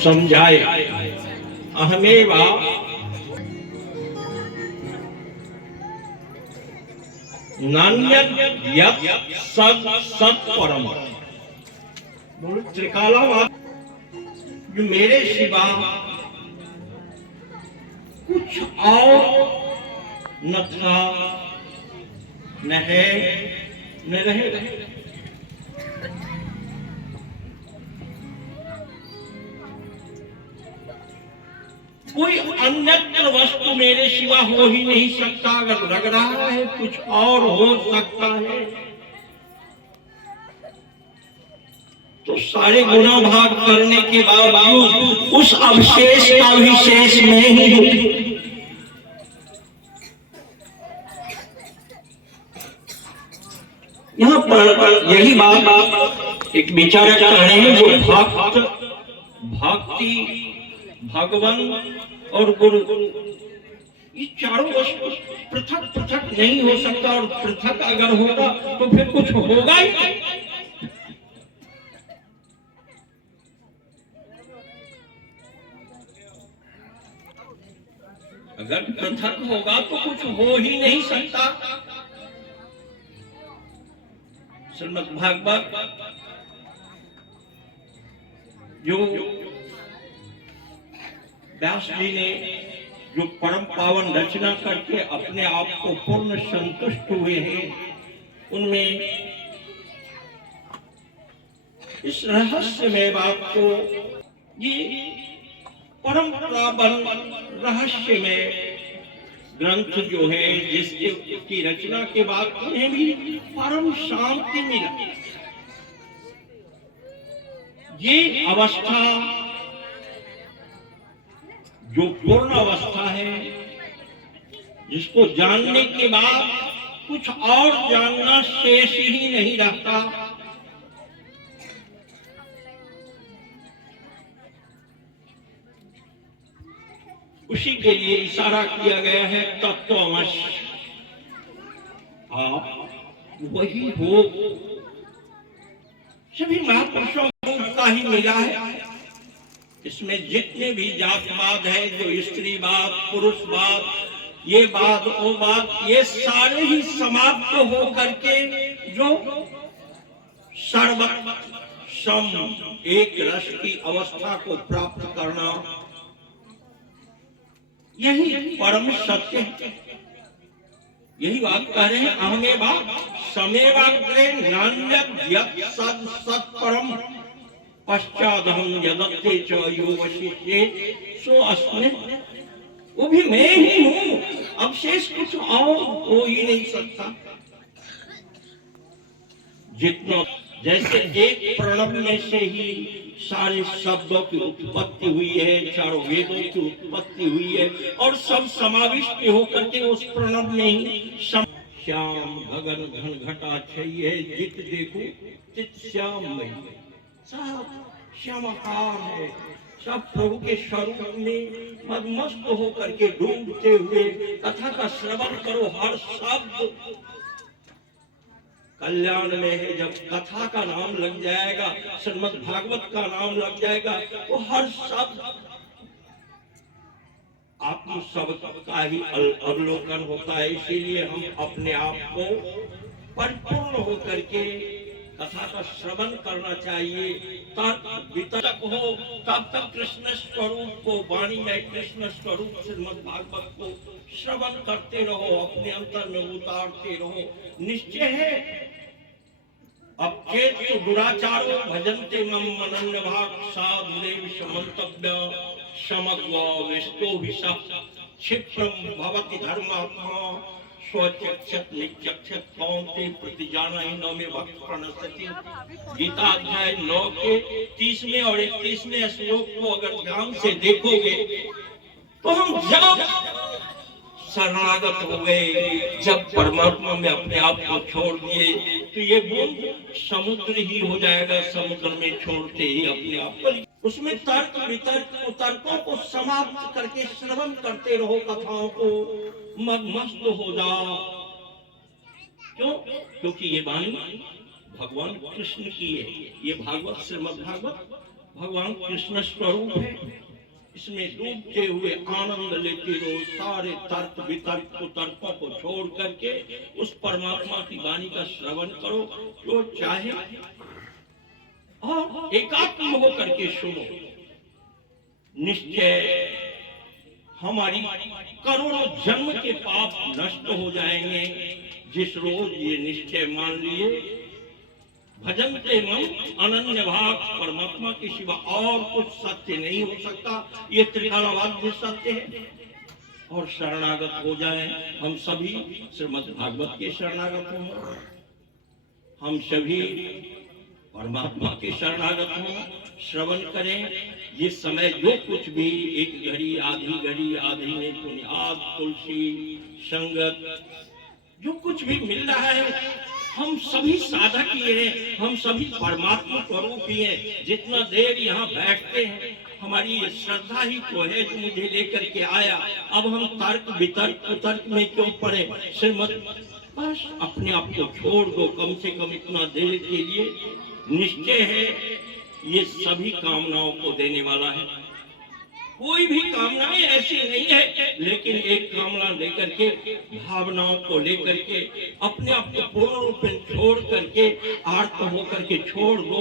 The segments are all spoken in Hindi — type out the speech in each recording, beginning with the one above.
समझाए। अहमेव नान्यत् यत् सत् सत् परम। त्रिकालावाद जो मेरे सिवा कुछ और न था, न है, न रहेगा। कोई अन्यत्र वस्तु मेरे सिवा हो ही नहीं सकता। अगर लग रहा है कुछ और हो सकता है तो सारे गुना भाग करने के बावजूद उस अवशेष का विशेष में ही यहाँ पर यही बात एक विचारक कह रहे हैं, जो भक्ति, भगवान और गुरु, ये चारों वस्तु पृथक पृथक नहीं हो सकता। और पृथक अगर होगा तो फिर कुछ होगा ही नहीं। अगर पृथक होगा तो कुछ हो ही नहीं सकता। श्रीमद् भागवत जो व्यास जी ने जो परम पावन रचना करके अपने आप को पूर्ण संतुष्ट हुए हैं, उनमें इस रहस्य में बात को, ये परम पावन रहस्य में ग्रंथ जो है, जिसकी रचना के बाद उन्हें भी परम शांति मिला। ये अवस्था जो पूर्ण अवस्था है, जिसको जानने के बाद कुछ और जानना शेष ही नहीं रहता, उसी के लिए इशारा किया गया है तत्वमसि। आप वही हो। सभी महापुरुषों को उतना ही मिला है। इसमें जितने भी जातवाद है, जो स्त्रीवाद, पुरुषवाद, ये बात वो बात, ये सारे ही समाप्त हो करके जो सर्वत्र सम एक रस की अवस्था को प्राप्त करना, यही परम सत्य है। यही बात कह रहे हैं, अहमेवा समेवाग्रे नान्यत् यत् सत् सत् परम पश्चादहं यदत्ते च यो वशिष्ये सो अस्मि। वो भी मैं ही हूँ, अब शेष कुछ और हो ही नहीं सकता। जितना जैसे एक प्रणव में से ही सारे शब्दों की उत्पत्ति हुई है, चारों वेदों की उत्पत्ति हुई है, और सब समाविष्ट होकर के उस प्रणव में ही श्याम गगन घन घटा छइये जित देखो चित श्याम मई। सब श्यामकार है, सब प्रभु के स्वरूप में मदमस्त होकर के डूबते हुए कथा का श्रवण करो। हर शब्द कल्याण में है। जब कथा का नाम लग जाएगा, श्रीमद् भागवत का नाम लग जाएगा, तो हर शब्द आत्म शब्द का ही अवलोकन होता है। इसीलिए हम अपने आप को परिपूर्ण होकर के कथा का श्रवण करना चाहिए। तब वितरक हो, तब तक कृष्ण स्वरूप को, वाणी में कृष्ण स्वरूप श्रीमद् भागवत को श्रवण करते रहो, अपने अंतर में उतारते रहो। निश्चय है, अब चेत दुराचारो भजन्ते मम मनन्य भाग साधुदेव समन्तव्य समग्र विष्टो विषः क्षिप्रम भवति धर्मात्मा स्वचक्षत निचक्षत कौन्ते प्रतिजानाहि न मे भक्त प्रणश्यति। गीता अध्याय 9 के 30वें और 31वें श्लोक को अगर ध्यान से देखोगे तो हम जब शरणागत हो गए, जब परमात्मा में अपने आप को छोड़ दिए, तो ये बूंद समुद्र ही हो जाएगा। समुद्र में छोड़ते ही अपने आप को, उसमें तर्क वितर्क तर्कों को समाप्त करके श्रवण करते रहो, कथाओं को मदमस्त हो जाओ। क्यों? क्योंकि ये वाणी भगवान कृष्ण की है। ये भागवत श्रीमद् भागवत भगवान कृष्ण स्वरूप है। इसमें डूबते हुए आनंद लेते रहो, सारे तर्क वितर्क कुतर्कों को छोड़ करके उस परमात्मा की वाणी का श्रवण करो जो चाहे, और एकात्म होकर के सुनो। निश्चय हमारी करोड़ों जन्म के पाप नष्ट हो जाएंगे। जिस रोज ये निश्चय मान लिए, भजन के मन अनन्य भाग, परमात्मा के सिवा और कुछ सत्य नहीं हो सकता, ये त्रिकालवाद्य सत्य है। और शरणागत हो जाए हम सभी, श्रीमद् भागवत के शरणागत हों, हम सभी परमात्मा के शरणागत हों, श्रवण करें। ये समय जो कुछ भी, एक घड़ी आधी में पुण्याद तुलसी संगत जो कुछ भी मिल रहा है, हम सभी साधक ही हैं, हम सभी परमात्मा स्वरूप ही हैं। जितना देर यहाँ बैठते हैं, हमारी ये श्रद्धा ही तो है जो मुझे लेकर के आया। अब हम तर्क वितर्क कुतर्क में क्यों पड़े? श्रीमद् बस अपने आप को छोड़ दो, कम से कम इतना देर के लिए। निश्चय है ये सभी कामनाओं को देने वाला है। कोई भी कामनाएं ऐसी नहीं है, लेकिन एक कामना लेकर के, भावनाओं को लेकर के अपने आप को पूर्ण रूप में छोड़ करके, आर्त होकर के छोड़ दो।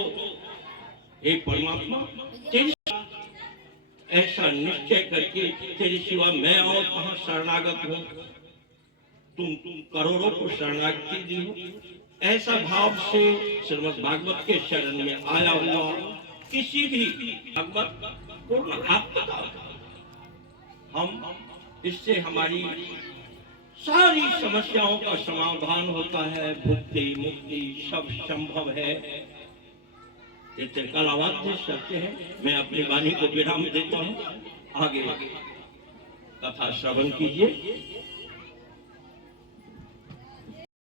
हे परमात्मा, तेरे ऐसा निश्चय करके, तेरे सिवा मैं और कहाँ शरणागत हूँ, तुम करोड़ों को शरणागति दी हो। ऐसा भाव से श्रीमद् भागवत के शरण में आया हुआ किसी भी भगवत पूर्ण आत्मा, हम इससे हमारी सारी समस्याओं का समाधान होता है, भुक्ति मुक्ति सब संभव है। ये त्रिकालवाद्य सत्य है। मैं अपनी वाणी को विराम देता हूँ, आगे कथा श्रवण कीजिए।